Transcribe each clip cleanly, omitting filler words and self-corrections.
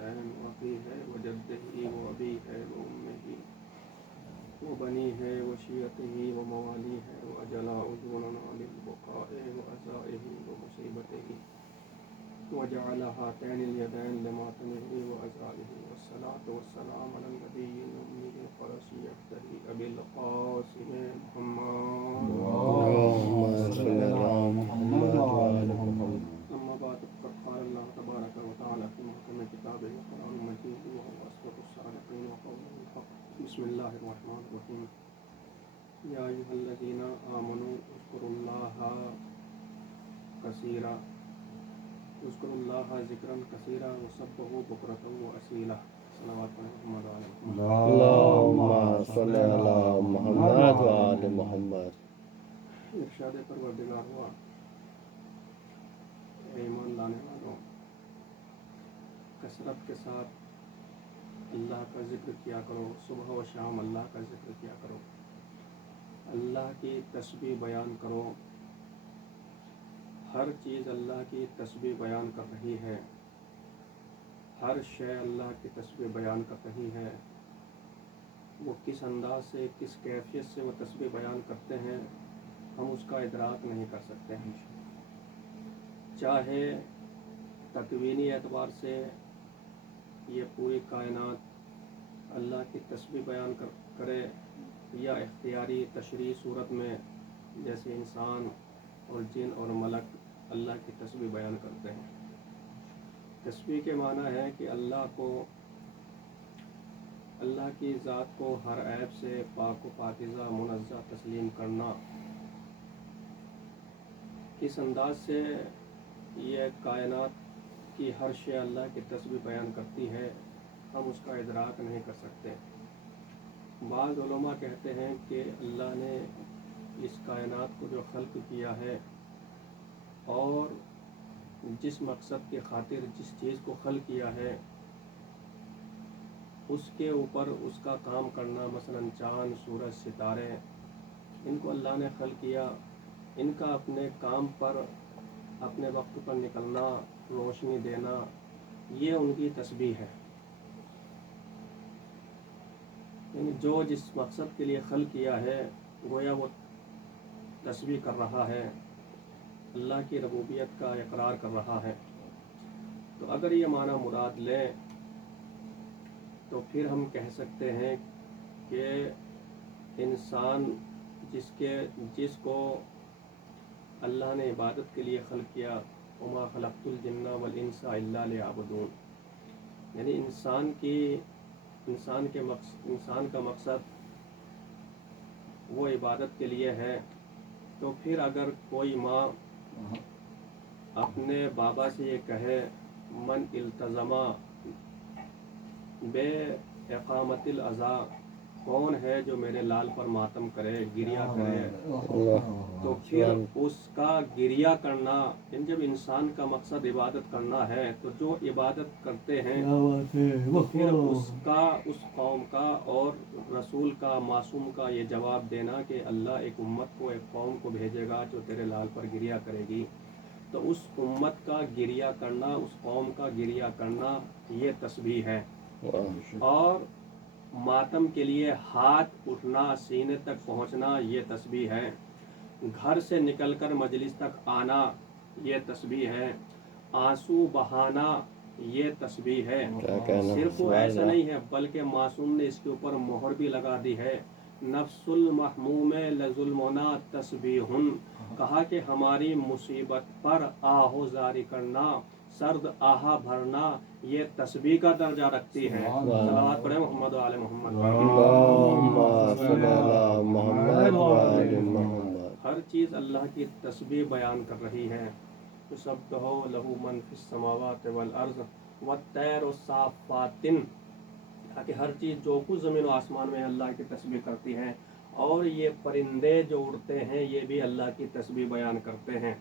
حسین وفی ہے وجد ہی و ابی ہے و ام ہی و بنی ہے و شیعت ہی و موالی ہے و جلاء دوننا للبقاء و عزائه و مصیبته وجعل هاتين اليدين لماتمه وأزائه والصلاة والسلام على النبي الأمي القرشي الدهي أبي القاسم محمد اللهم صل على محمد وعلى محمد. أما بعد فقد قال الله تبارك وتعالى في محكم كتابه القرآن المجيد وهو أصدق الصادقين وقوله الحق بسم الله الرحمن الرحيم يا أيها الذين آمنوا اذكروا الله كثيرا اذكروا الله ذكرا كثيرا وسبحوه بكرة وأصيلا صلوات محمد وعلى محمد. اللهم صل على محمد وعلى محمد. ارشاد پروردگار ہوا اے ایمان لانے والوں کثرت کے ساتھ اللہ کا ذکر کیا کرو، صبح و شام اللہ کا ذکر کیا کرو، اللہ کی تسبیح بیان کرو. ہر چیز اللہ کی تسبیح بیان کر رہی ہے، ہر شے اللہ کی تسبیح بیان کر رہی ہے. وہ کس انداز سے، کس کیفیت سے وہ تسبیح بیان کرتے ہیں ہم اس کا ادراک نہیں کر سکتے ہیں. چاہے تکوینی اعتبار سے یہ پوری کائنات اللہ کی تسبیح بیان کرے یا اختیاری تشریعی صورت میں جیسے انسان اور جن اور ملک اللہ کی تسبیح بیان کرتے ہیں. تسبیح کے معنی ہے کہ اللہ کی ذات کو ہر عیب سے پاک و پاکیزہ منزہ تسلیم کرنا. کس انداز سے یہ کائنات کی ہر شے اللہ کی تسبیح بیان کرتی ہے ہم اس کا ادراک نہیں کر سکتے. بعض علماء کہتے ہیں کہ اللہ نے اس کائنات کو جو خلق کیا ہے اور جس مقصد کی خاطر جس چیز کو خلق کیا ہے اس کے اوپر اس کا کام کرنا، مثلا چاند، سورج، ستارے، ان کو اللہ نے خلق کیا. ان کا اپنے کام پر اپنے وقت پر نکلنا، روشنی دینا، یہ ان کی تسبیح ہے. یعنی جو جس مقصد کے لیے خلق کیا ہے گویا وہ تسبیح کر رہا ہے، اللہ کی ربوبیت کا اقرار کر رہا ہے. تو اگر یہ معنی مراد لیں تو پھر ہم کہہ سکتے ہیں کہ انسان جس کو اللہ نے عبادت کے لیے خلق کیا، وما خلقت الجن والانس الا لیعبدون، یعنی انسان کا مقصد وہ عبادت کے لیے ہے. تو پھر اگر کوئی ماں اپنے بابا سے یہ کہے من التزما بے اقامت العزا، کون ہے جو میرے لال پر ماتم کرے، گریا کرے، تو پھر اس کا گریا کرنا، جب انسان کا مقصد عبادت کرنا ہے تو جو عبادت کرتے ہیں تو پھر اس قوم کا اور رسول کا، معصوم کا یہ جواب دینا کہ اللہ ایک امت کو، ایک قوم کو بھیجے گا جو تیرے لال پر گریا کرے گی. تو اس امت کا گریا کرنا، اس قوم کا گریا کرنا یہ تسبیح ہے. اور ماتم کے لیے ہاتھ اٹھنا، سینے تک پہنچنا یہ تسبیح ہے. گھر سے نکل کر مجلس تک آنا یہ تسبیح ہے. آنسو بہانا یہ تسبیح ہے. صرف ایسا نہیں ہے بلکہ معصوم نے اس کے اوپر مہر بھی لگا دی ہے، نفس المحموم لظلمنا تسبیح، کہا کہ ہماری مصیبت پر آہو زاری کرنا، سرد آہا بھرنا یہ تسبیح کا درجہ رکھتی ہے. صلوات پڑھیں محمد و آل محمد. اللهم صل على محمد وعلى محمد. ہر چیز اللہ کی تسبیح بیان کر رہی ہے. یسبح لہ من فی السماوات والارض والطیر الصافات، کہ ہر چیز جو کچھ زمین و آسمان میں اللہ کی تسبیح کرتی ہے، اور یہ پرندے جو اڑتے ہیں یہ بھی اللہ کی تسبیح بیان کرتے ہیں.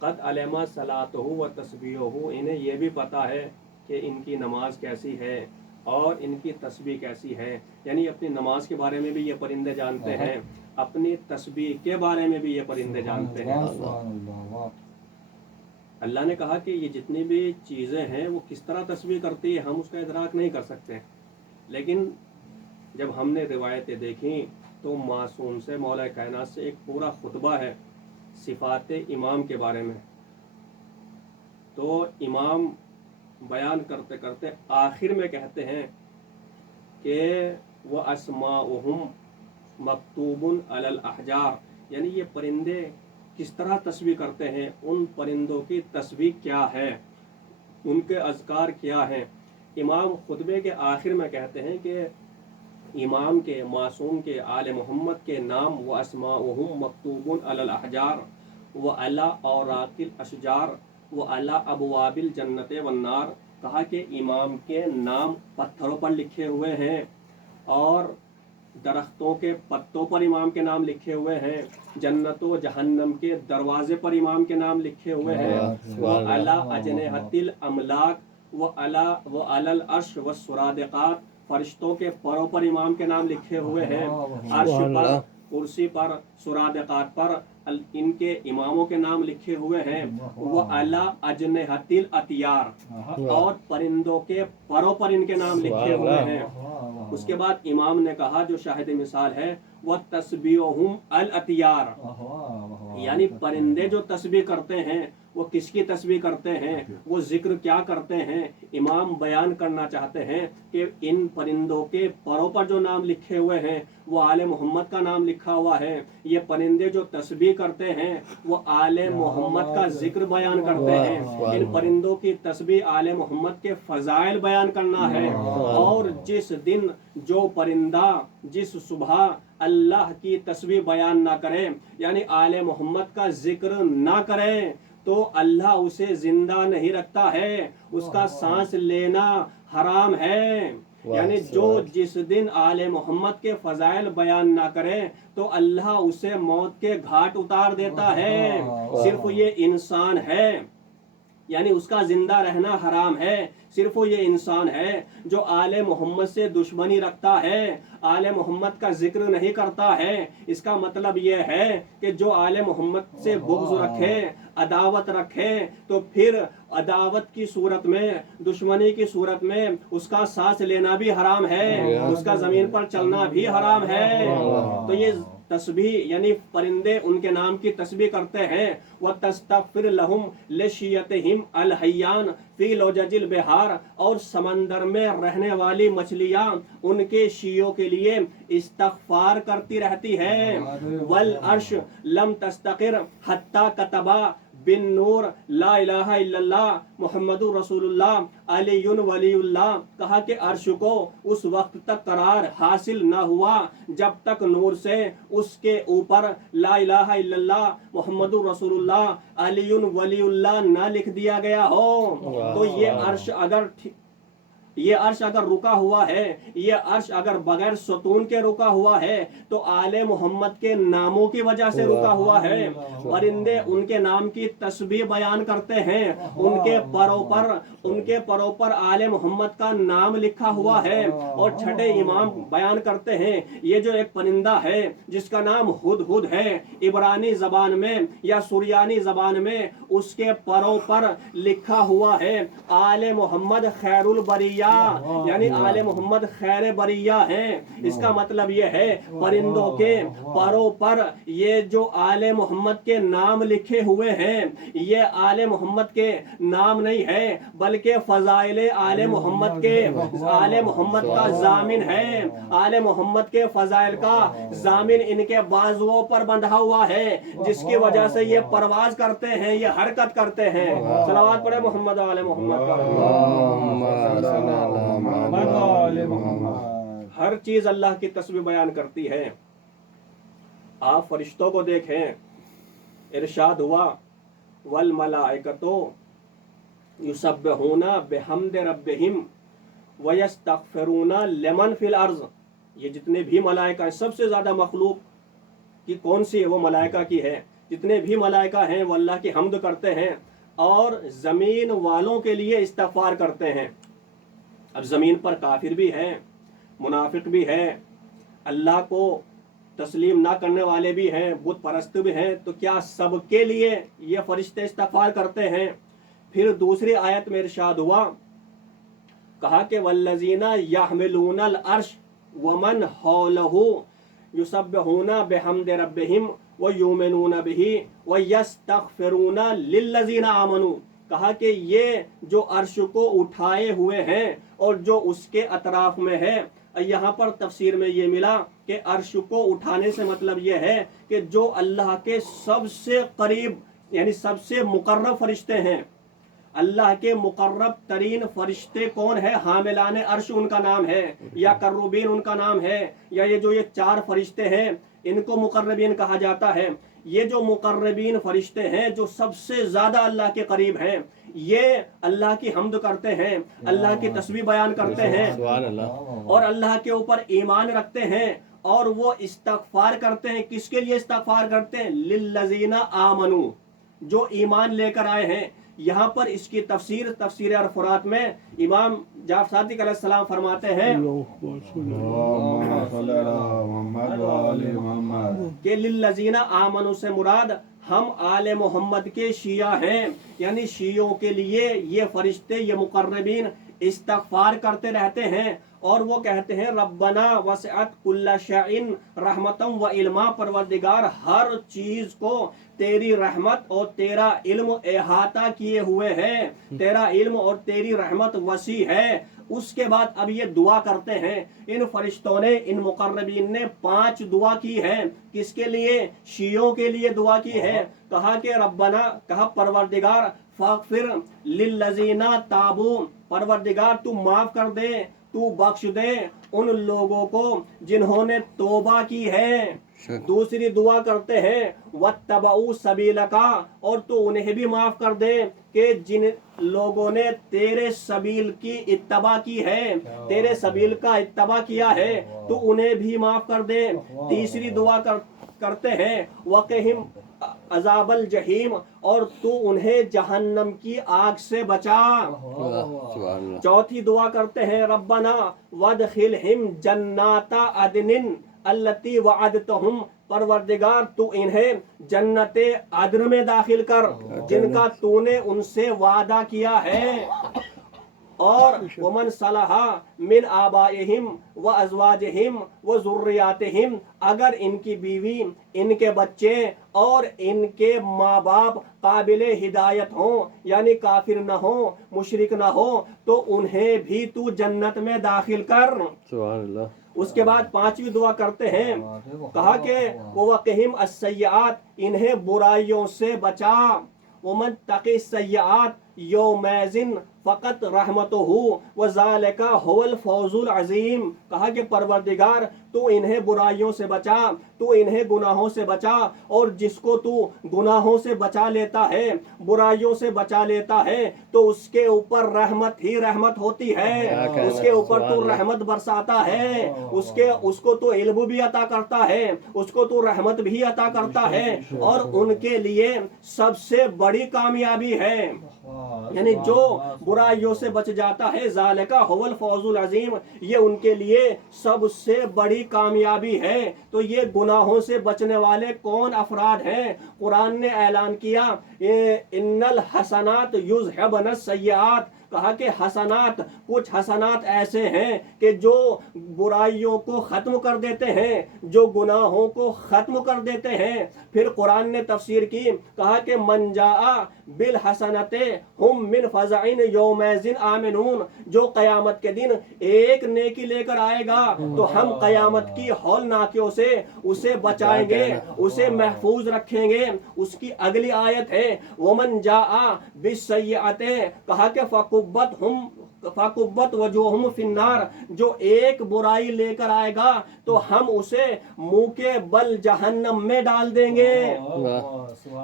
قد علم صلاتہ و تسبیحہ، انہیں یہ بھی پتہ ہے کہ ان کی نماز کیسی ہے اور ان کی تسبیح کیسی ہے. یعنی اپنی نماز کے بارے میں بھی یہ پرندے جانتے ہیں، اپنی تسبیح کے بارے میں بھی یہ پرندے جانتے ہیں. अल्लाह ने कहा कि ये जितनी भी चीज़ें हैं वो किस तरह तस्बीह करती है हम उसका इदराक नहीं कर सकते, लेकिन जब हमने रिवायतें देखी तो मासूम से मौला कायनात से एक पूरा खुतबा है सिफ़ात इमाम के बारे में। तो इमाम बयान करते करते आखिर में कहते हैं कि व अस्माउहुम मक्तूबुन अलल अहजार, यानी ये परिंदे किस तरह तस्बीह करते हैं, उन परिंदों की तस्बीह क्या है, उनके अज़कार क्या हैं। इमाम खुतबे के आखिर में कहते हैं कि इमाम के, मासूम के, आले मोहम्मद के नाम व अस्माउहुम मक्तूबुन अलल अहजार व अला औराकिल अशजार व अला अबवाबिल जन्नत वन्नार। कहा कि इमाम के नाम पत्थरों पर लिखे हुए हैं और दरख्तों के पत्तों पर इमाम के नाम लिखे हुए हैं, जन्नत व जहन्नम के दरवाजे पर इमाम के नाम लिखे हुए हैं, व अला अजनहतिल अमलाक व अलल अर्श व सुरादिकात, फरिश्तों के परों पर इमाम के नाम लिखे हुए हैं, अर्श पर, कुर्सी पर, सुरादिकात पर इनके इमामों के नाम लिखे हुए हैं, वो अला अजनहतिल अतियार, और परिंदों के परों पर इनके नाम लिखे हुए हैं। उसके बाद इमाम ने कहा जो शाहिद मिसाल है वह तस्बीहुम अल अतियार, यानी परिंदे जो तस्बीह करते हैं वो किसकी तस्बीह करते हैं, वो जिक्र क्या करते हैं। इमाम बयान करना चाहते हैं कि इन परिंदों के परों पर जो नाम लिखे हुए हैं वो आले मोहम्मद का नाम लिखा हुआ है। ये परिंदे जो तस्बीह करते हैं वो आले मोहम्मद का जिक्र बयान करते हैं। इन परिंदों की तस्बीह आले मोहम्मद के फजाइल बयान करना है। और जिस दिन जो परिंदा जिस सुबह अल्लाह की तस्बीह बयान ना करे, यानी आले मोहम्मद का जिक्र ना करे, तो अल्लाह उसे जिंदा नहीं रखता है, उसका सांस लेना हराम है। यानी जो जिस दिन आले मोहम्मद के फजाइल बयान ना करे तो अल्लाह उसे मौत के घाट उतार देता है। सिर्फ ये इंसान है, यानी उसका जिंदा रहना हराम है। सिर्फ वो ये इंसान है जो आले मोहम्मद से दुश्मनी रखता है, आले मोहम्मद का जिक्र नहीं करता है। इसका मतलब ये है कि जो आले मोहम्मद से बुग़्ज़ रखे, अदावत रखे, तो फिर अदावत की सूरत में, दुश्मनी की सूरत में उसका सांस लेना भी हराम है, उसका ज़मीन पर चलना भी हराम है। तो ये तस्बीह यानी परिंदे उनके नाम की तस्बीह करते हैं। व तस्तगफिर लहुम लिशियतिहिम अल हय्यान फी लौजजिल बिहार, और समंदर में रहने वाली मछलियां उनके शियों के लिए इस्तगफार करती रहती हैं। वल अर्श लम तस्तकिर हत्ता कतबा बिन नूर ला इलाहा इल्लल्लाह मुहम्मदुर रसूलुल्लाह अलीयुन वलीउल्लाह। कहा कि अर्श को उस वक्त तक करार हासिल ना हुआ जब तक नूर से उसके ऊपर ला इलाहा इल्लल्लाह मुहम्मदुर रसूलुल्लाह अलीयुन वलीउल्लाह ना लिख दिया गया हो। तो ये अर्श अगर रुका हुआ है, ये अर्श अगर बगैर सुतून के रुका हुआ है, तो आले मोहम्मद के नामों की वजह से रुका हुआ है। परिंदे उनके नाम की तस्बीह बयान करते हैं, उनके परों पर आले मोहम्मद का नाम लिखा हुआ है। और छठे इमाम बयान करते हैं ये जो एक परिंदा है जिसका नाम हुदहुद है, इब्रानी जबान में या सुरियानी जबान में उसके परों पर लिखा हुआ है आले मोहम्मद खैरुल बरिया, यानी आले मोहम्मद खैर बरिया हैं। इसका मतलब ये है परिंदों के परों पर ये जो आले मोहम्मद के नाम लिखे हुए हैं ये आले मोहम्मद के नाम नहीं है बल्कि फजाइले आले मोहम्मद के, आले मोहम्मद का जामिन है। आले मोहम्मद के फजाइल का जामिन इनके बाजुओं पर बंधा हुआ है, जिसकी वजह से ये परवाज करते हैं, ये हरकत करते हैं। सलावत पढ़े मोहम्मद आले मोहम्मद। हर चीज अल्लाह की तस्बीह बयान करती है। आप फरिश्तों को देखें, इरशाद हुआ वल मलाइकतो युसब्बिहूना बिहम्दि रब्बिहिम व यस्तगफिरूना लिमन फिल अर्ज़। ये जितने भी मलाइका हैं, सबसे ज्यादा मखलूक की कौन सी है, वो मलाइका की है। जितने भी मलाइका हैं वो अल्लाह की हम्द करते हैं और जमीन वालों के लिए इस्तगफार करते हैं। अब ज़मीन पर काफिर भी हैं, मुनाफिक भी हैं, अल्लाह को तस्लीम ना करने वाले भी हैं, बुत परस्त भी हैं, तो क्या सबके लिए ये फरिश्ते इस्तगफार करते हैं? फिर दूसरी आयत में इरशाद हुआ, कहा कि वल्लज़ीना यहमिलूनल अर्श वमन हौलहु युसब्बिहूना बिहम्दि रब्बिहिम व युमिनूना बिही व यस्तगफिरूना लिल्लज़ीना आमनू। कहा कि ये जो अर्श को उठाए हुए हैं और जो उसके अतराफ में है, यहाँ पर तफसीर में ये मिला कि अर्श को उठाने से मतलब ये है कि जो अल्लाह के सबसे करीब यानी सबसे मुकर्रब फरिश्ते हैं, अल्लाह के मुकर्रब तरीन फरिश्ते कौन है? हामिलाने अर्श उनका नाम है, या करूबीन उनका नाम है, या ये चार फरिश्ते हैं इनको मुकर्रबीन कहा जाता है। ये जो मुकर्रबीन फरिश्ते हैं जो सबसे ज्यादा अल्लाह के करीब हैं, ये अल्लाह की हम्द करते हैं, अल्लाह की तस्बीह बयान करते हैं और अल्लाह के ऊपर ईमान रखते हैं और वो इस्तगफार करते हैं। किसके लिए इस्तगफार करते हैं? लिल्लज़ीना आमनू, जो ईमान लेकर आए हैं। यहाँ पर इसकी तफसीर अल-फुरात में इमाम जाफर सादिक अलैहिस्सलाम फरमाते हैं कि लिल्लज़ीना आमनू से मुराद हम आले मोहम्मद के शिया हैं, यानी शियों के लिए ये फरिश्ते, ये मुकर्रबीन इस्तगफार करते रहते हैं और वो कहते हैं रब्बना वसअत कुल्ला शैइन रहमतम व इल्मा, परवरदिगार हर चीज को तेरी रहमत और तेरा इल्म अहाता किए हुए हैं, तेरा इल्म और तेरी रहमत वसी है। उसके बाद अब ये दुआ करते हैं, इन फरिश्तों ने, इन मुकर्रबीन ने 5 दुआ की है। किसके लिए? शियों के लिए दुआ की है। कहा कि रब्बना, कहा परवरदिगार फागफिर लिल्लज़ीना ताबू, परवरदिगार तू माफ कर दे, तू बख्श दे उन लोगों को जिन्होंने तौबा की है। दूसरी दुआ करते हैं वत्तबऊ सबीलका, और तू उन्हें भी माफ कर दे कि जिन लोगों ने तेरे सबील की इत्तबा की है, तेरे सबील का इत्तबा किया है, तो उन्हें भी माफ कर दे। तीसरी दुआ करते हैं वक़िहिम अज़ाबल जहीम, और तू उन्हें जहन्नम की आग से बचा। चौथी दुआ करते हैं रब्बना वदखिलहिम जन्नाता अदनिन अल्लती वअदतहुम, परवरदिगार तू इन्हें जन्नते अदन में दाखिल कर जिनका तूने उनसे वादा किया है। और वमन सलहा मिन आबाइहिम व अज़वाजिहिम व ज़ुर्रियातिहिम, अगर इनकी बीवी, इनके बच्चे और इनके माँ बाप काबिले हिदायत हों, यानी काफिर न हो, मुशरिक न हो, तो उन्हें भी तू जन्नत में दाखिल कर। सुभान अल्लाह। उसके बाद 5वीं दुआ करते हैं, कहा कि वक़िहिम अस्सय्यात, इन्हें बुराइयों से बचा। वमन तक़ि सय्यात यौमैज़िन फ़क़त रहमतुहु व ज़ालिका हुवल फ़ौज़ुल अज़ीम, कहा कि परवरदिगार तू इन्हें बुराइयों से बचा, तू इन्हें गुनाहों से बचा, और जिसको तू गुनाहों से बचा लेता है, बुराइयों से बचा लेता है, तो उसके ऊपर रहमत ही रहमत होती है, उसके ऊपर तू रहमत बरसाता है, उसको तू इल्म भी अता करता है, उसको तू रहमत भी अता करता है, और उनके लिए सबसे बड़ी कामयाबी है, यानी जो बुराइयों से बच जाता है, ज़ालिका हुवल फ़ौज़ुल अज़ीम, ये उनके लिए सबसे बड़ी कामयाबी है। तो ये गुनाहों से बचने वाले कौन अफराद हैं? कुरान ने ऐलान किया इन्नल हसनात युज़हिबनस सय्यात, कहा कि हसनात, कुछ हसनात ऐसे हैं कि जो बुराइयों को ख़त्म कर देते हैं, जो गुनाहों को ख़त्म कर देते हैं। फिर कुरान ने तफसीर की, कहा कि मन जाआ बिल हसनते हुम मिन फ़ज़इन यौमैज़िन आमिनून, जो क़यामत के दिन एक नेकी लेकर आएगा तो हम क़यामत की हौलनाकियों से उसे बचाएंगे, उसे महफूज रखेंगे। उसकी अगली आयत है वमन जाआ बिस्सय्यअते, कहा कि फ़कुब्बत वजूहुम फिन्नार, जो एक बुराई लेकर आएगा तो हम उसे मुंह के बल जहन्नम में डाल देंगे।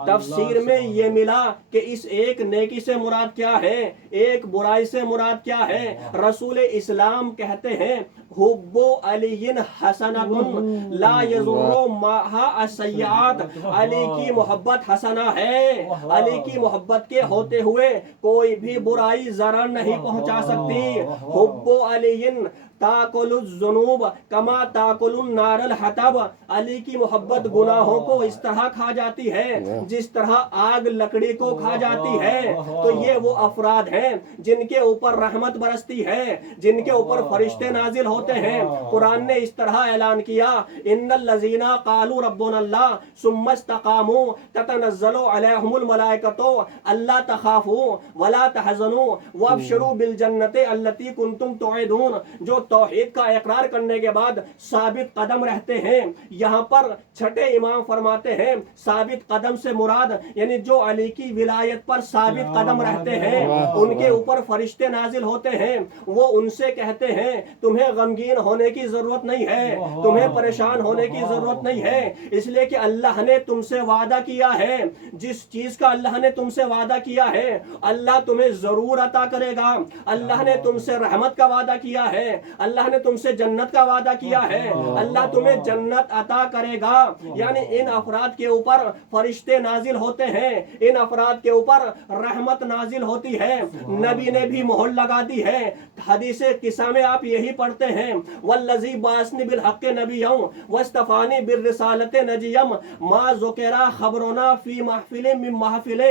तफसीर में ये मिला कि इस एक नेकी से मुराद क्या है, एक बुराई से मुराद क्या है। रसूल इस्लाम कहते हैं हुब्बु अलीइन हसनतुन ला यज़ुर्रु माहा अस्सय्यात, अली की मोहब्बत हसना है, अली की मोहब्बत के होते हुए कोई भी बुराई जरर नहीं पहुंचा सकती। हुब्बो अलीइन ताकुलुज जुनूब कमा ताकुलुन नारल हतब, अली की मोहब्बत गुनाहों को इस तरह खा जाती है जिस तरह आग लकड़ी को खा जाती है। तो ये वो अफराद हैं जिनके ऊपर रहमत बरसती है, जिनके ऊपर फरिश्ते नाजिल होते हैं। कुरान ने इस तरह ऐलान किया, इन्नल लज़ीना क़ालू रब्बुनल्लाह सुम्मा इस्तक़ामू ततनज़्ज़लु अलैहिमुल मलाइकतु अल्ला तख़ाफ़ू वला तहज़नू वअब्शिरू बिल जन्नति अल्लती कुंतुम तुईदून। जो तौहीद का इकरार करने के बाद साबित कदम रहते हैं। यहाँ पर छठे इमाम फरमाते हैं साबित कदम से मुराद यानी जो अली की विलायत पर साबित कदम रहते हैं, उनके ऊपर फरिश्ते नाजिल होते हैं। वो उनसे कहते हैं तुम्हें गमगीन होने की जरूरत नहीं है, तुम्हें परेशान होने की जरूरत नहीं है, इसलिए कि अल्लाह ने तुमसे वादा किया है। जिस चीज का अल्लाह ने तुमसे वादा किया है अल्लाह तुम्हें जरूर अता करेगा। अल्लाह ने तुमसे रहमत का वादा किया है, अल्लाह ने तुमसे जन्नत का वादा किया है, अल्लाह तुम्हें जन्नत अता करेगा। यानी इन अफराद के ऊपर फरिश्ते नाजिल होते हैं, इन अफराद के ऊपर रहमत नाजिल होती है। नबी ने भी मोहर लगा दी है। हदीसे किस्सा में आप यही पढ़ते हैं, वल्लज़ी बासनी बिल हक़्क़ि नबिय्यम वस्तफ़ानी बिर रिसालति नजियम मा ज़ुकिरा खबरुना फी महफिल मिन महफिल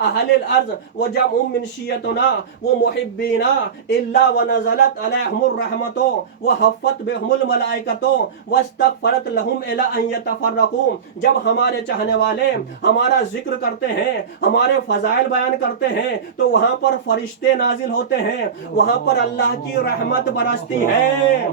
अहलिल अर्ज़ व जमउ मिन शियतना व मुहिब्बीना इल्ला व नज़लत अलैहिमुर रहमतो व हफ़्फ़त बिहुमुल मलाइकतो वस्तग़फ़रत लहुम इला अन यतफ़र्रक़ू। जब हमारे चाहने वाले हमारा जिक्र करते हैं, हमारे फज़ाइल बयान करते हैं, तो वहाँ पर फरिश्ते नाजिल होते हैं, वहाँ पर अल्लाह की रहमत बरसती है।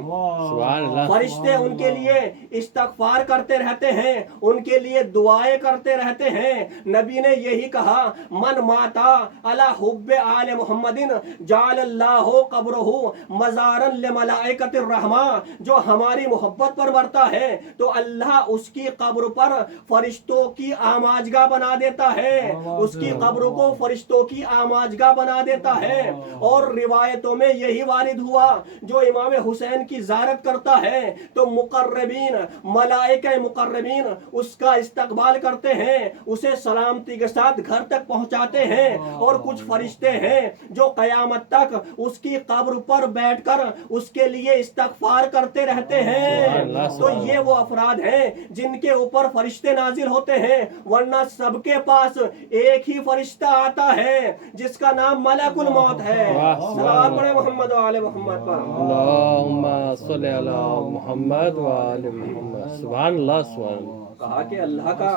फरिश्ते उनके लिए इस्तग़फ़ार करते रहते हैं, उनके लिए दुआएं करते रहते हैं। नबी ने यही कहा, मन माता अला हुब्बे आले मुहम्मदिन जालल्लाहु कब्रहु मज़ारन लिमलाइकतिर रहमा। जो हमारी मोहब्बत पर मरता है तो अल्लाह उसकी कब्र पर फरिश्तों की आमाजगाह बना देता है, उसकी कब्र को फरिश्तों की आमाजगाह बना देता है। और रिवायतों में यही वारिद हुआ, जो इमाम हुसैन की ज़ियारत करता है तो मुकर्रबीन मलाइका मुकर्रबीन उसका इस्तकबाल करते हैं, उसे सलामती के साथ घर तक पहुंचाते हैं। और कुछ फरिश्ते हैं जो कयामत तक उसकी कब्र पर बैठकर उसके लिए इस्तगफार करते रहते हैं। तो ये वो अफराद हैं जिनके ऊपर फरिश्ते नाजिल होते हैं, वरना सबके पास एक ही फरिश्ता आता है जिसका नाम मलकुल मौत है। सलाम पढ़े मोहम्मद व आले मोहम्मद पर। अल्लाहुम्मा सल्ली अला मुहम्मद व आले मुहम्मद। सुभान अल्लाह, सुभान अल्लाह। कहा कि अल्लाह का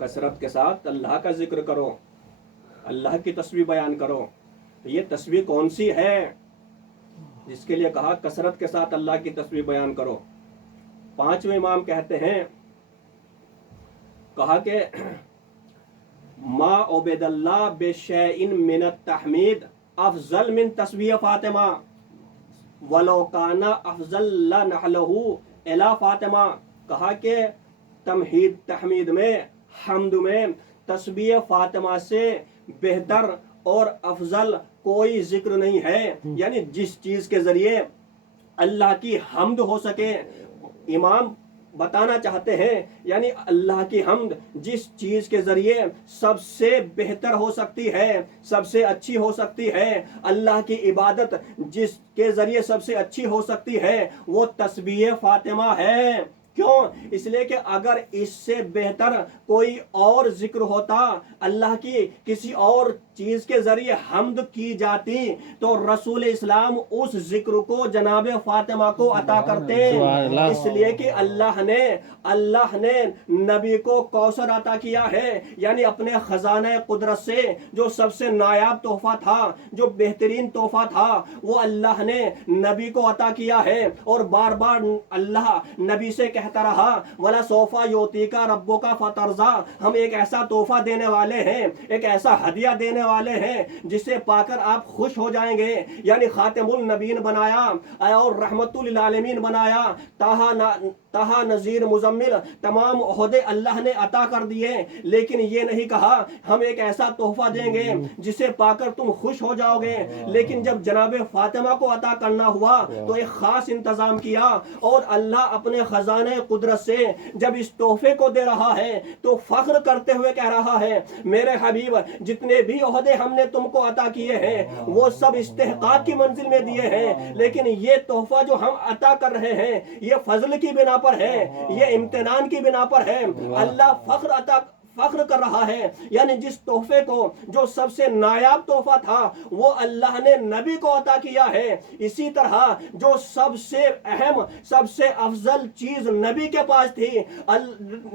कसरत के साथ अल्लाह का जिक्र करो, अल्लाह की तस्बीह बयान करो। ये तस्बीह कौन सी है जिसके लिए कहा कसरत के साथ अल्लाह की तस्बीह बयान करो? पांचवें इमाम कहते हैं, कहा कि मा उबैदल्लाह बिशैइन मिनत तहमीद अफजल मिन तस्बीह फातिमा वलो काना अफजल ला नहलहु इला फातिमा। कहा कि तमहीद तहमीद में, हम्द में तस्बीह फातिमा से बेहतर और अफजल कोई जिक्र नहीं है। यानी जिस चीज के जरिए अल्लाह की हम्द हो सके, इमाम बताना चाहते हैं यानी अल्लाह की हम्द जिस चीज के जरिए सबसे बेहतर हो सकती है, सबसे अच्छी हो सकती है, अल्लाह की इबादत जिसके जरिए सबसे अच्छी हो सकती है, वो तस्बीह फातिमा है। क्यों? इसलिए कि अगर इससे बेहतर कोई और जिक्र होता, अल्लाह की किसी और चीज के जरिए हम्द की जाती, तो रसूल इस्लाम उस जिक्र को जनाब फातिमा को अता करते। इसलिए कि अल्लाह ने नबी को कौसर अता किया है, यानी अपने खजाना कुदरत से जो सबसे नायाब तोहफा था, जो बेहतरीन तोहफा था, वो अल्लाह ने नबी को अता किया है। और बार बार अल्लाह नबी से कहता रहा, वला सोफा योती का रब्बो का फतरजा, हम एक ऐसा तोहफा देने वाले हैं, एक ऐसा हदिया देने वाले हैं जिसे पाकर आप खुश हो जाएंगे। यानी खातिमुल नबीन बनाया और रहमतुल लिल आलमीन बनाया, तहा नज़ीर मुजम्मिल, तमाम ओहदे अल्लाह ने अता कर दिए, लेकिन ये नहीं कहा हम एक ऐसा तोहफा देंगे जिसे पाकर तुम खुश हो जाओगे। लेकिन जब जनाब फातिमा को अता करना हुआ तो एक खास इंतजाम किया, और अल्लाह अपने खजाने कुदरत से जब इस तोहफे को दे रहा है तो फख्र करते हुए कह रहा है, मेरे हबीब जितने भी ओहदे हमने तुमको अता किए हैं वो सब इस्तेहकाक की मंजिल में दिए हैं, लेकिन ये तोहफा जो हम अता कर रहे हैं ये फजल की बिना पर है, ये इम्तिनान की बिना पर है। अल्लाह फख्र कर रहा है, यानी जिस तोहफे को जो सबसे नायाब तोहफा था वो अल्लाह ने नबी को अता किया है, इसी तरह जो सबसे अहम सबसे अफजल चीज नबी के पास थी,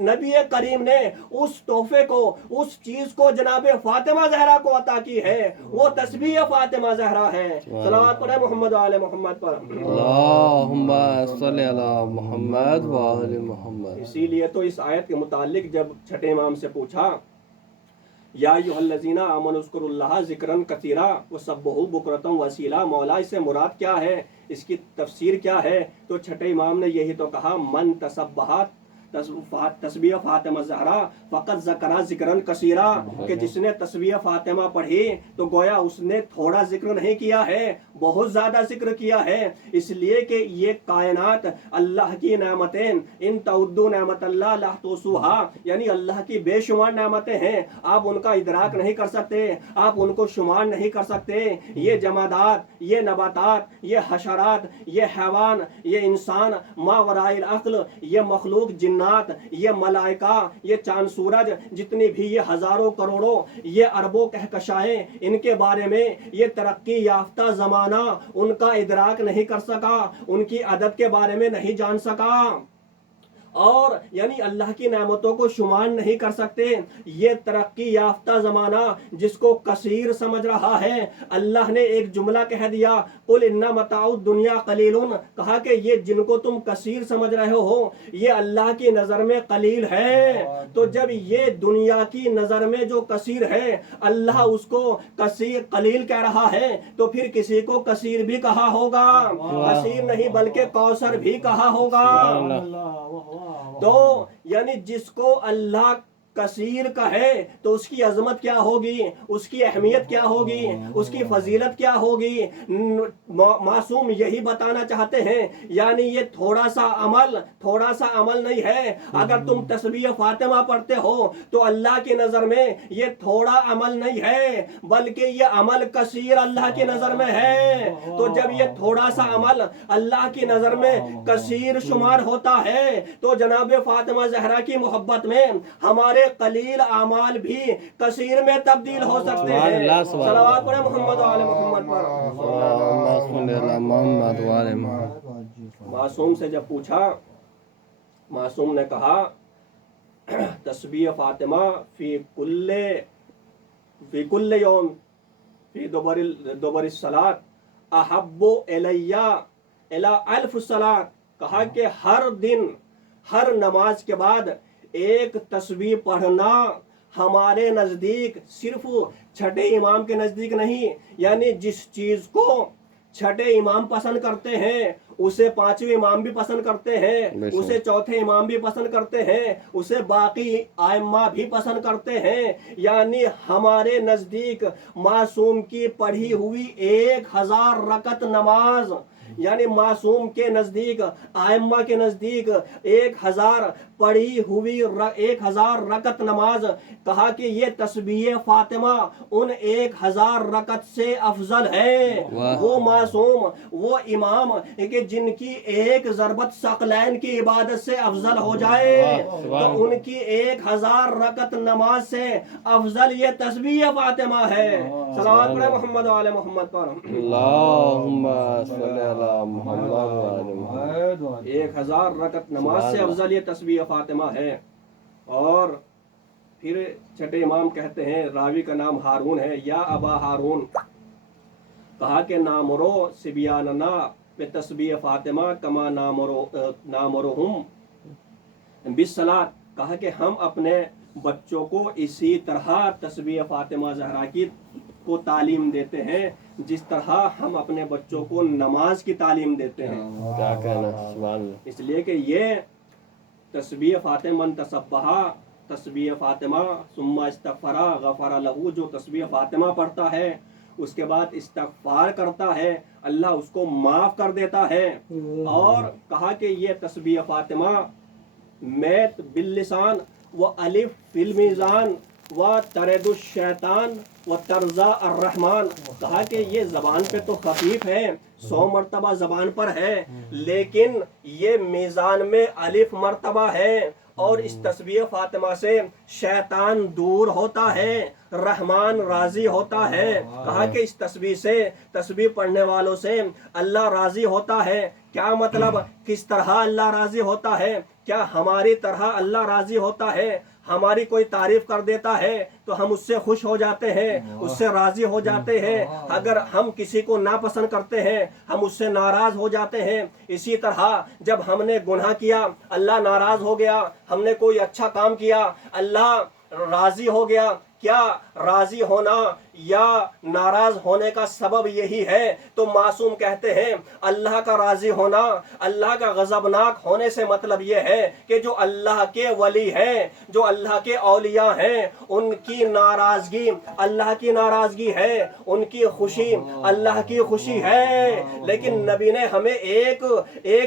नबी करीम ने उस तोहफे को उस चीज को जनाब फातिमा जहरा को अता की है, वो तस्बीह फातिमा जहरा है। सलावत पढ़े मोहम्मद वाले मोहम्मद पर। अल्लाहुम्मा सल्ली अला मुहम्मद व आले मुहम्मद। इसीलिए तो इस आयत के मुतालिक जब छठे इमाम से पूछा, या अय्युहल्लज़ीना आमनु उज़्कुरुल्लाह ज़िक्रन कसीरा वसब्बिहू बुक्रतम वसीला, मौला इससे मुराद क्या है, इसकी तफसीर क्या है? तो छठे इमाम ने यही तो कहा, मन तसब्बहात तस्बीह फातिमा ज़हरा फ़क़त ज़करा ज़िक्रन कसीरा, कि जिसने तस्बीह फातिमा पढ़ी तो गोया उसने थोड़ा जिक्र नहीं किया है, बहुत ज़्यादा जिक्र किया है। इसलिए कि ये कायनात अल्लाह की नेमतें, इन तउद्दू नेमत अल्लाह ला तुसूहा, यानी अल्लाह की बेशुमार नेमतें हैं, आप उनका इदराक नहीं कर सकते, आप उनको शुमार नहीं कर सकते। ये जमादात, ये नबातात, ये हशरात, ये हैवान, ये इंसान, मावराइल अक्ल, ये मखलूक जिन्नात, ये मलाइका, ये चांद सूरज, जितनी भी ये हजारों करोड़ों ये अरबों कहकशाएं, इनके बारे में ये तरक्की याफ्ता जमाना उनका इदराक नहीं कर सका, उनकी अदद के बारे में नहीं जान सका, और यानी अल्लाह की नेमतों को शुमार नहीं कर सकते। ये तरक्की याफ्ता ज़माना जिसको कसीर समझ रहा है, अल्लाह ने एक जुमला कह दिया, कुल इन्ना मताउद दुनिया कलीलुन, कहा कि ये जिनको तुम कसीर समझ रहे हो ये अल्लाह की नज़र में कलील है। तो जब ये दुनिया की नज़र में जो कसीर है अल्लाह उसको कसीर कलील कह रहा है, तो फिर किसी को कसीर भी कहा होगा, कसीर नहीं बल्कि कौसर भी कहा होगा। तो यानी जिसको अल्लाह कसीर का है तो उसकी अजमत क्या होगी, उसकी अहमियत क्या होगी, उसकी फजीलत क्या होगी। मासूम यही बताना चाहते हैं, यानी ये थोड़ा सा अमल नहीं है। अगर तुम तस्बीह फातिमा पढ़ते हो तो अल्लाह की नज़र में ये थोड़ा अमल नहीं है, बल्कि ये अमल कसीर अल्लाह की नज़र में है। तो जब ये थोड़ा सा अमल अल्लाह की नज़र में कसीर शुमार होता है तो जनाब फातिमा ज़हरा की मोहब्बत में हमारे कलील आमाल भी कसीर में तब्दील हो सकते हैं। सलावत पढ़े मोहम्मद वाले मोहम्मद पर। मासूम से जब पूछा, मासूम ने कहा, तस्बीह फातिमा फी कुल्ले यौम फी दुबरिस सलात अहब्बु इलैया इला अल्फ सलात, कहा कि हर दिन हर नमाज के बाद एक तस्बीह पढ़ना हमारे नज़दीक, सिर्फ छठे इमाम के नज़दीक नहीं, यानी जिस चीज़ को छठे इमाम पसंद करते हैं उसे पांचवें इमाम भी पसंद करते हैं, उसे चौथे इमाम भी पसंद करते हैं, उसे बाकी आइम्मा भी पसंद करते हैं। यानी हमारे नज़दीक मासूम की पढ़ी हुई 1000 रकत नमाज, यानी मासूम के नज़दीक आइम्मा के नज़दीक 1000 पढ़ी हुई 1000 रकत नमाज, कहा कि ये तस्बीह फातिमा उन 1000 रकत से अफजल है। वो मासूम, वो इमाम कि जिनकी एक ज़रबत सकलैन की इबादत से अफजल हो जाए तो उनकी 1000 रकत नमाज से अफजल ये तस्बीह फातिमा है। सलावत पढ़े मोहम्मद वाले मोहम्मद पर। अल्लाहुम्मा सल्ली अला मुहम्मद व आले मुहम्मद। 1000 रकत नमाज से अफजल ये तस्बीह फातिमा है। और फिर छठे इमाम कहते हैं, रावी का नाम हारून है, या अबा हारून, कहा कि नामरो सिबियानना पे तस्बीह फातिमा कमा नामरोहुम बिस्सलात, कहा कि हम अपने बच्चों को इसी तरह तस्बीह फातिमा ज़हरा की को तालीम देते हैं जिस तरह हम अपने बच्चों को नमाज की तालीम देते हैं। क्या कहना, सुभान अल्लाह। इसलिए कि ये तस्बीह फातिमा मन तसब्बहा, तस्बीह फातिमा सुम्मा इस्तगफरा गफरा लहू, जो तस्बीह फातिमा पढ़ता है उसके बाद इस्तगफार करता है अल्लाह उसको माफ़ कर देता है। और कहा कि ये तस्बीह फातिमा मैत बिल्लिसान व अलिफ फिल मीज़ान व तरदुश शैतान व तर्जा अर्रहमान, कहा कि ये ज़बान पे तो खफीफ है, 100 मरतबा ज़बान पर है, लेकिन ये मीज़ान में अलिफ मरतबा है। और इस तस्बीह फातिमा से शैतान दूर होता है, रहमान राज़ी होता है। कहा कि इस तस्बीह से, तस्बीह पढ़ने वालों से अल्लाह राज़ी होता है। क्या मतलब, किस तरह अल्लाह राज़ी होता है? क्या हमारी तरह अल्लाह राज़ी होता है? हमारी कोई तारीफ कर देता है तो हम उससे खुश हो जाते हैं, उससे राज़ी हो जाते हैं। अगर हम किसी को नापसंद करते हैं हम उससे नाराज़ हो जाते हैं। इसी तरह जब हमने गुनाह किया अल्लाह नाराज़ हो गया, हमने कोई अच्छा काम किया अल्लाह राज़ी हो गया। क्या राज़ी होना या नाराज़ होने का सबब यही है? तो मासूम कहते हैं अल्लाह का राज़ी होना, अल्लाह का गज़बनाक होने से मतलब ये है कि जो अल्लाह के वली हैं, जो अल्लाह के औलिया हैं, उनकी नाराज़गी अल्लाह की नाराज़गी है, उनकी खुशी अल्लाह की खुशी है। लेकिन नबी ने हमें एक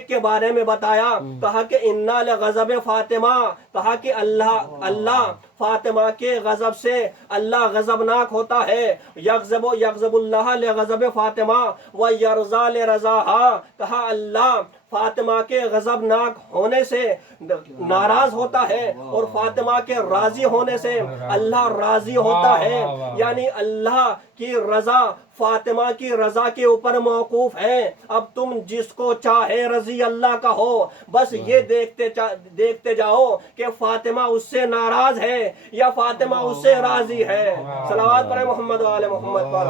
के बारे में बताया, कहा कि इन्ना लगज़ब फातिमा, कहा कि अल्लाह फातिमा के गज़ब से अल्लाह गज़बनाक होता है। यग़ज़बुल्लाह लिग़ज़ब फातिमा व यरज़ा लिरज़ाहा, कहा अल्लाह फातिमा के गज़बनाक होने से नाराज होता है और फातिमा के राज़ी होने से अल्लाह राज़ी होता है। यानी अल्लाह की रज़ा फातिमा की रज़ा के ऊपर मौकूफ है। अब तुम जिसको चाहे रज़ी अल्लाह का हो, बस ये देखते जाओ कि फातिमा उससे नाराज है या फातिमा उससे राज़ी है। सलावत पढ़े मोहम्मद व आले मोहम्मद पर।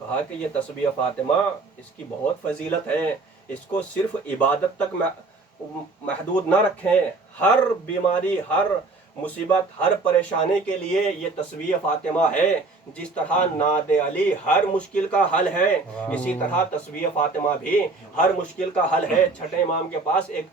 कहा कि ये तस्बीह फातिमा इसकी बहुत फजीलत है, इसको सिर्फ इबादत तक महदूद न रखें। हर बीमारी, हर मुसीबत, हर परेशानी के लिए ये तस्बीह फातिमा है। जिस तरह नादे अली हर मुश्किल का हल है, इसी तरह तस्बीह फातिमा भी हर मुश्किल का हल है। छठे इमाम के पास एक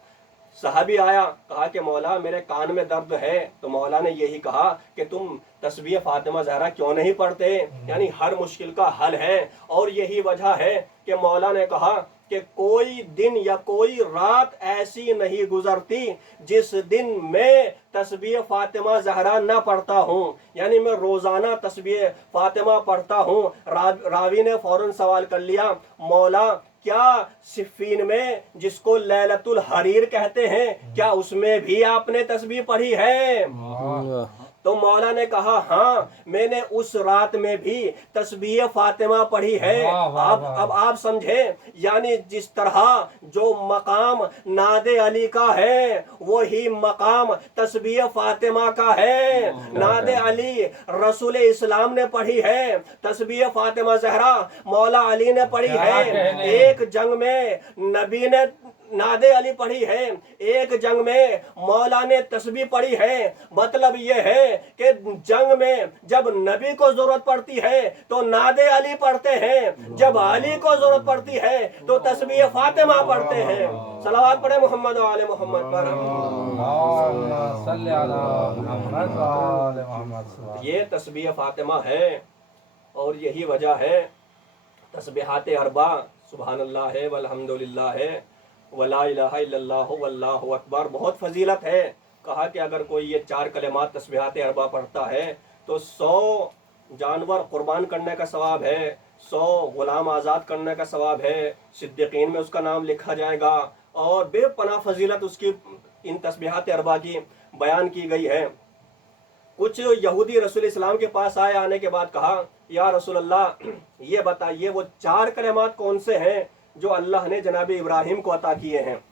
सहाबी आया, कहा कि मौला मेरे कान में दर्द है। तो मौला ने यही कहा कि तुम तस्बीह फातिमा ज़हरा क्यों नहीं पढ़ते? यानी हर मुश्किल का हल है। और यही वजह है कि मौला ने कहा कि कोई दिन या कोई रात ऐसी नहीं गुजरती जिस दिन मैं तस्बीह फातिमा ज़हरा न पढ़ता हूँ। यानी मैं रोज़ाना तस्बीह फातिमा पढ़ता हूँ। रावी ने फौरन सवाल कर लिया, मौला क्या सिफ़ीन में जिसको लैलतुल हरीर कहते हैं, क्या उसमें भी आपने तस्बीह पढ़ी है? तो मौला ने कहा हाँ, मैंने उस रात में भी तस्बीह फातिमा पढ़ी है। अब आप समझे, यानी जिस तरह जो मकाम नादे अली का है वही मकाम तस्बीह फातिमा का है। नादे अली रसूल इस्लाम ने पढ़ी है, तस्बीह फातिमा ज़हरा मौला अली ने पढ़ी है। एक जंग में नबी ने नादे अली पढ़ी है, एक जंग में मौला ने तस्बीह पढ़ी है। मतलब ये है कि जंग में जब नबी को जरूरत पड़ती है तो नादे अली पढ़ते हैं, जब अली को जरूरत पड़ती है तो तस्बीह फातिमा पढ़ते हैं। सलावत पढ़े मोहम्मद व आले मोहम्मद पर। ये तस्बीह फातिमा है और यही वजह है तस्बीहात अरबा सुबहानल्लाह है वल्हम्दुलिल्लाह है वला इलाहा इल्लल्लाह वल्लाहु अकबर बहुत फजीलत है। कहा कि अगर कोई ये 4 कलिमात तस्बीहात अरबा पढ़ता है तो 100 जानवर कुर्बान करने का सवाब है, 100 गुलाम आज़ाद करने का सवाब है, सिद्दीकीन में उसका नाम लिखा जाएगा और बेपनाह फजीलत उसकी इन तस्बीहात अरबा की बयान की गई है। कुछ यहूदी रसूल इस्लाम के पास आए, आने के बाद कहा या रसूल अल्लाह ये बताइए वो 4 कलिमात कौन से हैं जो अल्लाह ने जनाब इब्राहिम को अता किए हैं?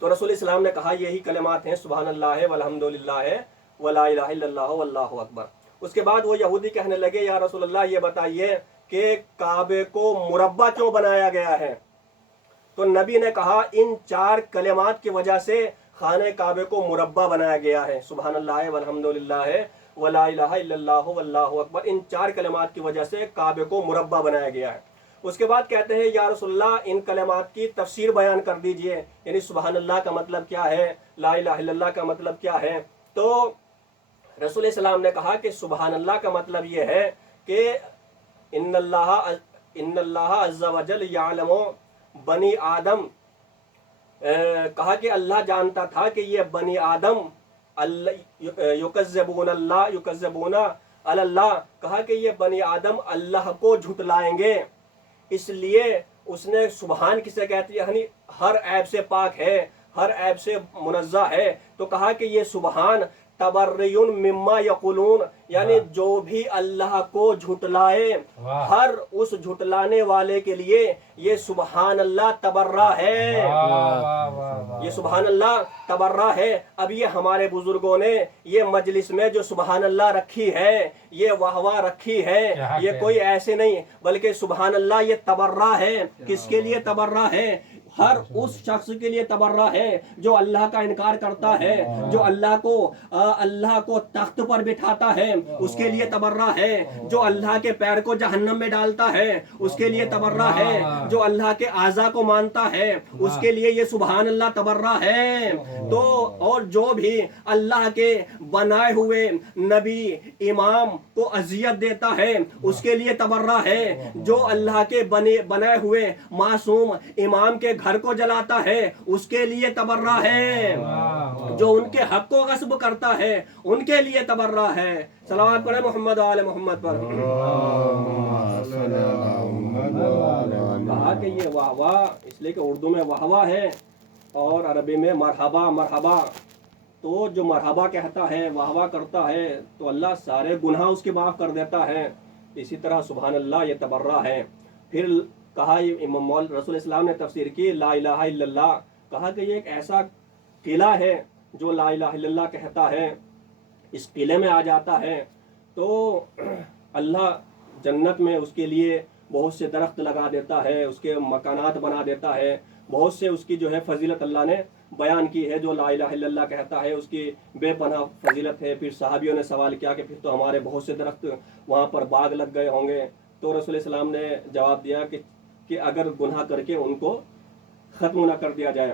तो रसूल इस्लाम ने कहा यही कलिमात हैं सुबहानल्लाह है वल्हम्दुलिल्लाह है वला इलाहा इल्लल्लाह वल्लाहु अकबर। उसके बाद वो यहूदी कहने लगे या रसूल अल्लाह ये बताइए कि काबे को मुरब्बा क्यों बनाया गया है? तो नबी ने कहा इन 4 कलिमात की वजह से खाने काबे को मुरब्बा बनाया गया है। सुबहानल्लाह है वल्हम्दुलिल्लाह है वला इलाहा इल्लल्लाह वल्लाहु अकबर, इन 4 कलिमात की वजह से काबे को मुरब्बा बनाया गया है। اس کے بعد کہتے ہیں یا رسول اللہ ان کلمات کی تفسیر بیان کر دیجئے، یعنی سبحان اللہ کا مطلب کیا ہے، لا الہ الا اللہ کا مطلب کیا ہے۔ تو رسول السلام نے کہا کہ سبحان اللہ کا مطلب یہ ہے کہ ان اللہ عز وجل یعلم بنی آدم، کہا کہ اللہ جانتا تھا کہ یہ بنی آدم یکذبون علی اللہ، کہا کہ یہ بنی آدم اللہ کو جھٹلائیں گے، اس لیے اس نے سبحان کسے کہتے ہیں، یعنی ہر عیب سے پاک ہے، ہر عیب سے منزہ ہے، تو کہا کہ یہ سبحان تبریون مما یقولون، یعنی جو بھی اللہ کو جھٹلائے ہر اس جھٹلانے والے کے لیے یہ سبحان اللہ تبرہ ہے، یہ سبحان اللہ تبرہ ہے۔ اب یہ ہمارے بزرگوں نے یہ مجلس میں جو سبحان اللہ رکھی ہے، یہ واہ واہ رکھی ہے، یہ کوئی ایسے نہیں بلکہ سبحان اللہ یہ تبرہ ہے۔ کس کے لیے تبرہ ہے؟ ہر اس شخص کے لیے تبرہ ہے جو اللہ کا انکار کرتا ہے، جو اللہ کو تخت پر بٹھاتا ہے، اس کے لیے تبرہ ہے، جو اللہ کے پیر کو جہنم میں ڈالتا ہے اس کے لیے تبرہ ہے، جو اللہ کے اعضاء کو مانتا ہے اس کے لیے یہ سبحان اللہ تبرہ ہے۔ تو اور جو بھی اللہ کے بنائے ہوئے نبی امام کو اذیت دیتا ہے اس کے لیے تبرہ ہے، جو اللہ کے بنائے ہوئے معصوم امام کے گھر کو جلاتا ہے اس کے لیے تبرہ ہے، جو ان کے حق کو غصب کرتا ہے ان کے لیے تبرہ ہے۔ صلوات پڑھیں محمد و آل محمد پر۔ کہا کہ یہ واہ واہ اس لیے کہ اردو میں واہ واہ ہے اور عربی میں مرحبا مرحبا، تو جو مرحبا کہتا ہے واہ واہ کرتا ہے تو اللہ سارے گناہ اس کے معاف کر دیتا ہے، اسی طرح سبحان اللہ یہ تبرہ ہے۔ پھر کہا امام رسول اسلام نے تفسیر کی لا الہ الا اللہ، کہا کہ یہ ایک ایسا قلعہ ہے جو لا الہ الا اللہ کہتا ہے اس قلعے میں آ جاتا ہے تو اللہ جنت میں اس کے لیے بہت سے درخت لگا دیتا ہے، اس کے مکانات بنا دیتا ہے، بہت سے اس کی جو ہے فضیلت اللہ نے بیان کی ہے۔ جو لا الہ الا اللہ کہتا ہے اس کی بے پناہ فضیلت ہے۔ پھر صحابیوں نے سوال کیا کہ پھر تو ہمارے بہت سے درخت وہاں پر باغ لگ گئے ہوں گے، تو رسول السلام نے جواب دیا کہ اگر گناہ کر کے ان کو ختم نہ کر دیا جائے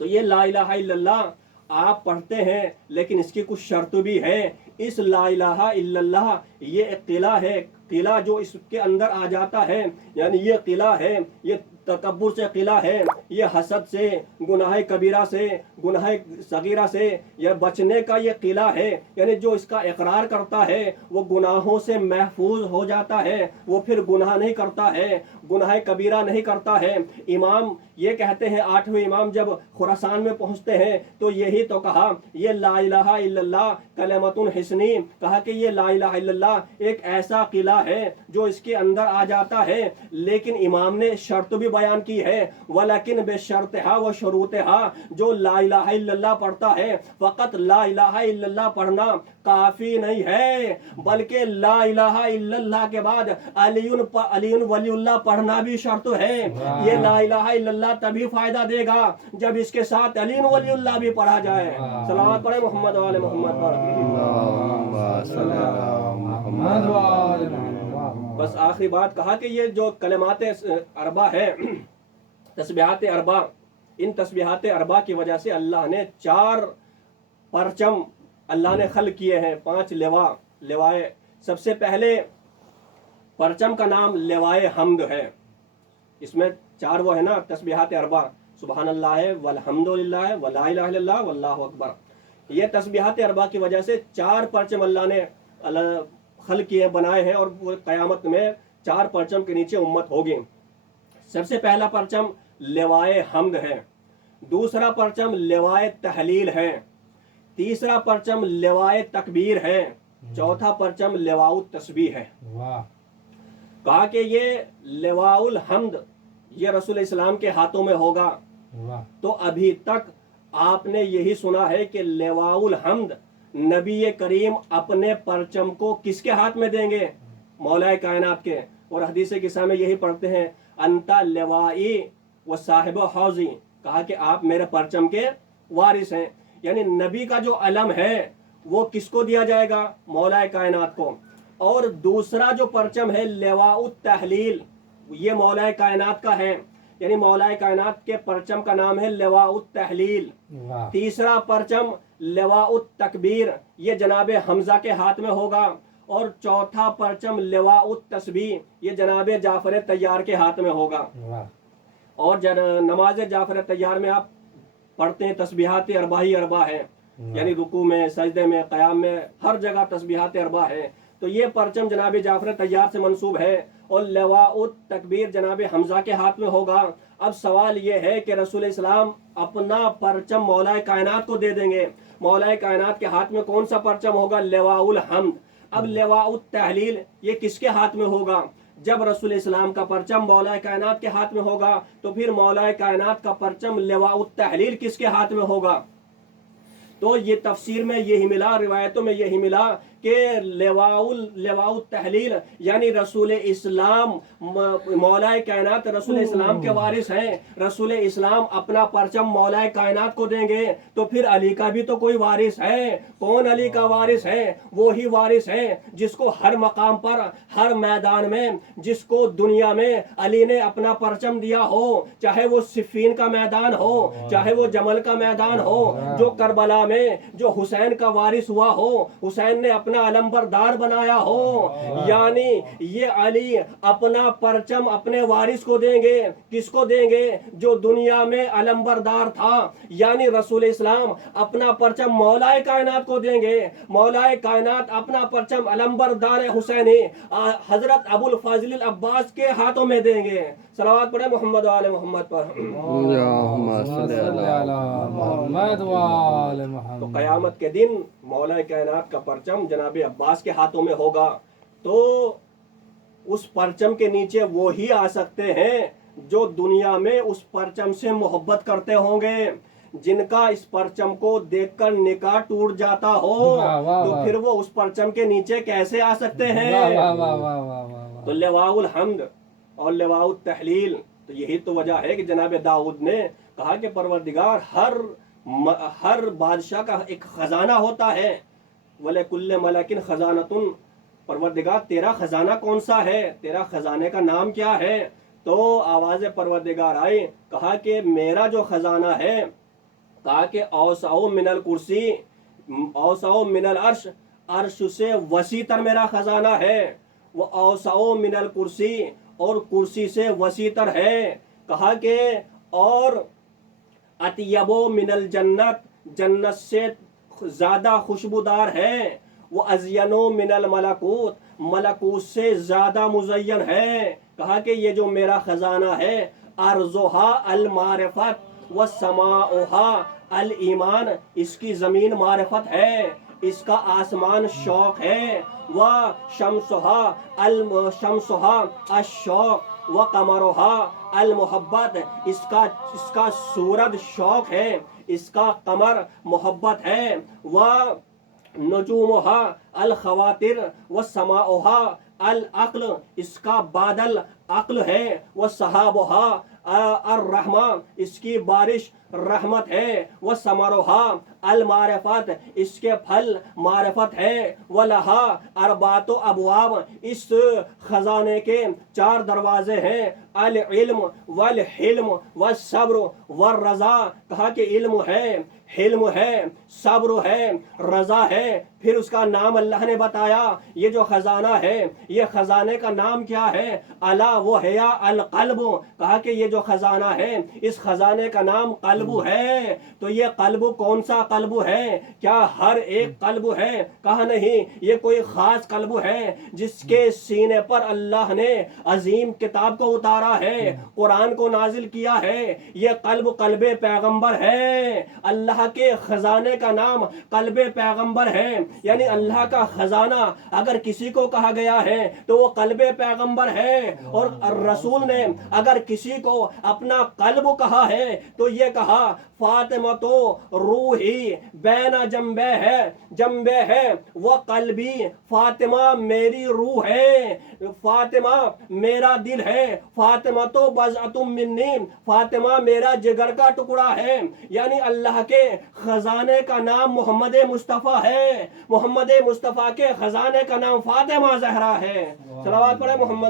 تو یہ لا الہ الا اللہ آپ پڑھتے ہیں لیکن اس کی کچھ شرط بھی ہے۔ اس لا الہ الا اللہ یہ ایک قلعہ ہے، قلعہ جو اس کے اندر آ جاتا ہے، یعنی یہ قلعہ ہے، یہ تکبر سے قلعہ ہے، یہ حسد سے، گناہ کبیرہ سے، گناہ صغیرہ سے یہ بچنے کا یہ قلعہ ہے، یعنی جو اس کا اقرار کرتا ہے وہ گناہوں سے محفوظ ہو جاتا ہے، وہ پھر گناہ نہیں کرتا ہے، گناہ کبیرہ نہیں کرتا ہے۔ امام یہ کہتے ہیں 8ویں امام جب خراسان میں پہنچتے ہیں تو یہی تو کہا یہ لا الہ الا اللہ کلمۃ حصنی، کہا کہ یہ لا الہ الا اللہ ایک ایسا قلعہ ہے جو اس کے اندر آ جاتا ہے، لیکن امام نے شرط بھی بیان کی ہے ولیکن بے شرطہا و شروطہا، جو لا الہ الا اللہ پڑھتا ہے فقط لا الہ الا اللہ پڑھنا کافی نہیں ہے بلکہ لا الہ الا اللہ کے بعد علی ولی اللہ پڑھنا بھی شرط ہے۔ یہ لا الہ الا اللہ تبھی فائدہ دے گا جب اس کے ساتھ علی ولی اللہ بھی پڑھا جائے۔ صلوات پڑھیں محمد و آل محمد پر۔ بس آخری بات کہا کہ یہ جو کلمات اربع ہے، تسبیحات اربع، ان تسبیحات اربع کی وجہ سے اللہ نے 4 پرچم اللہ نے خلق کیے ہیں، 5 لوائے۔ سب سے پہلے پرچم کا نام لوائے حمد ہے، اس میں 4 وہ ہے نا تسبیحات اربع، سبحان اللہ ہے والحمدللہ ہے ولا الہ الا اللہ واللہ اکبر۔ یہ تسبیحات اربع کی وجہ سے 4 پرچم اللہ نے خلق کیے بنائے ہیں اور وہ قیامت میں 4 پرچم کے نیچے امت ہوگی۔ سب سے پہلا پرچم لوائے حمد ہے، دوسرا پرچم لوائے تحلیل ہے، تیسرا پرچم لوائے تکبیر ہے، چوتھا پرچم لواء التسبیح ہے۔ کہا کہ یہ لواء الحمد یہ رسول اسلام کے ہاتھوں میں ہوگا، تو ابھی تک آپ نے یہی سنا ہے کہ لواء الحمد نبی کریم اپنے پرچم کو کس کے ہاتھ میں دیں گے؟ مولا کائنات کے۔ اور حدیث قصہ میں یہی پڑھتے ہیں انتا لوائی و صاحب حوضی، کہا کہ آپ میرے پرچم کے وارث ہیں، یعنی نبی کا جو علم ہے وہ کس کو دیا جائے گا؟ مولا کائنات کو۔ اور دوسرا جو پرچم ہے لواء التحلیل، یہ مولا کائنات کا ہے، یعنی مولا کائنات کے پرچم کا نام ہے لواء التحلیل۔ تیسرا پرچم لواء التکبیر، یہ جناب حمزہ کے ہاتھ میں ہوگا، اور چوتھا پرچم لواء التسبیح، یہ جناب جعفر طیار کے ہاتھ میں ہوگا۔ اور نماز جعفر طیار میں آپ پڑھتے ہیں تسبیحات اربع ہی اربع ہے، یعنی رکوع میں، سجدے میں، قیام میں، ہر جگہ تسبیحات اربع ہے۔ تو یہ پرچم جناب جعفر طیار سے منسوب ہے، اور لواء التکبیر جناب حمزہ کے ہاتھ میں ہوگا۔ اب سوال یہ ہے کہ رسول اسلام اپنا پرچم مولا کائنات کو دے دیں گے، مولا کائنات کے ہاتھ میں کون سا پرچم ہوگا؟ لواء الحمد۔ اب لواء التحلیل یہ کس کے ہاتھ میں ہوگا؟ جب رسول اسلام کا پرچم مولا کائنات کے ہاتھ میں ہوگا تو پھر مولا کائنات کا پرچم لواء التحلیل کس کے ہاتھ میں ہوگا؟ تو یہ تفسیر میں یہی ملا، روایتوں میں یہی ملا کہ لواء التحلیل یعنی رسول اسلام، مولا کائنات رسول اسلام کے وارث ہیں، رسول اسلام اپنا پرچم مولا کائنات کو دیں گے، تو پھر علی کا بھی تو کوئی وارث ہے۔ کون علی کا وارث ہے؟ وہی وارث ہے جس کو ہر مقام پر، ہر میدان میں، جس کو دنیا میں علی نے اپنا پرچم دیا ہو، چاہے وہ صفین کا میدان ہو، چاہے وہ جمل کا میدان ہو، جو کربلا میں جو حسین کا وارث ہوا ہو، حسین نے اپنا علم بردار بنایا ہو، یعنی یہ علی اپنا پرچم اپنے وارث کو دیں گے۔ کس کو دیں گے؟ جو دنیا میں علم بردار تھا، یعنی رسول اسلام اپنا پرچم مولا کائنات کو دیں گے۔ مولا کائنات اپنا پرچم علم بردار حسینی حضرت ابو الفضل العباس کے ہاتھوں میں دیں گے۔ صلوات پڑھیں محمد و آل محمد پر۔ تو قیامت کے دن مولا کائنات کا پرچم جناب عباس کے ہاتھوں میں ہوگا، تو اس پرچم کے نیچے وہی آ سکتے ہیں جو دنیا میں اس پرچم سے محبت کرتے ہوں گے، جن کا اس پرچم کو دیکھ کر نکاح ٹوٹ جاتا ہو، تو پھر وہ اس پرچم کے نیچے کیسے آ سکتے ہیں؟ تو لواء الحمد اور لواء التحلیل، تو یہی تو وجہ ہے کہ جناب داؤد نے کہا کہ پروردگار ہر بادشاہ کا ایک خزانہ ہوتا ہے، وَلِكُلِّ مَلَكٍ خَزَانَةٌ، پروردگار تیرا خزانہ کون سا ہے؟ تیرا خزانے کا نام کیا ہے؟ تو آواز پروردگار آئی، کہا کہ میرا جو خزانہ ہے، کہا کہ اوسع من الکرسی، اوسع من العرش، عرش سے وسیع تر میرا خزانہ ہے، وہ اوسع من الکرسی، اور کرسی سے وسیع تر ہے۔ کہا کہ اور اطیب من الجنت، جنت سے زیادہ خوشبودار ہے، وہ ازین من الملکوت، ملکوت سے زیادہ مزین ہے۔ کہا کہ یہ جو میرا خزانہ ہے، ارضھا المعرفت وسماؤھا الایمان، اس کی زمین معرفت ہے، اس کا آسمان شوق ہے، وشمسھا الشوق وقمرھا المحبت، اس کا سورج شوق ہے، اس کا قمر محبت ہے، ونجومھا الخواطر وسماؤھا العقل، اس کا بادل عقل ہے، وسحابھا الرحمہ، اس کی بارش رحمت ہے، وثمرھا المعرفت، اس کے پھل معرفت ہے، وَلَهَا أَرْبَعَةُ أَبْوَابٍ، اس خزانے کے 4 دروازے ہیں، العلم والحلم والصبر والرضا، کہا کہ علم ہے، حلم ہے، صبر ہے، رضا ہے۔ پھر اس کا نام اللہ نے بتایا، یہ جو خزانہ ہے، یہ خزانے کا نام کیا ہے؟ الا وہیا القلب، کہا کہ یہ جو خزانہ ہے، اس خزانے کا نام قلب ہے۔ تو یہ قلب کون سا قلب ہے؟ کیا ہر ایک قلب ہے؟ کہا نہیں، یہ کوئی خاص قلب ہے جس کے سینے پر اللہ نے عظیم کتاب کو اتارا ہے، قرآن کو نازل کیا ہے۔ یہ قلب قلب پیغمبر ہے۔ اللہ کے خزانے کا نام قلب پیغمبر ہے، یعنی اللہ کا خزانہ اگر کسی کو کہا گیا ہے تو وہ قلب پیغمبر ہے، اور رسول نے اگر کسی کو اپنا قلب کہا ہے تو یہ کہا فاطمہ تو روحی بین جنبے ہے وہ قلبی، فاطمہ میری روح ہے، فاطمہ میرا دل ہے، فاطمہ تو بضعۃ منی، فاطمہ میرا جگر کا ٹکڑا ہے۔ یعنی اللہ کے خزانے کا نام محمد مصطفیٰ ہے، محمد مصطفیٰ کے خزانے کا نام فاطمہ زہرا ہے۔ صلوات پڑھیں محمد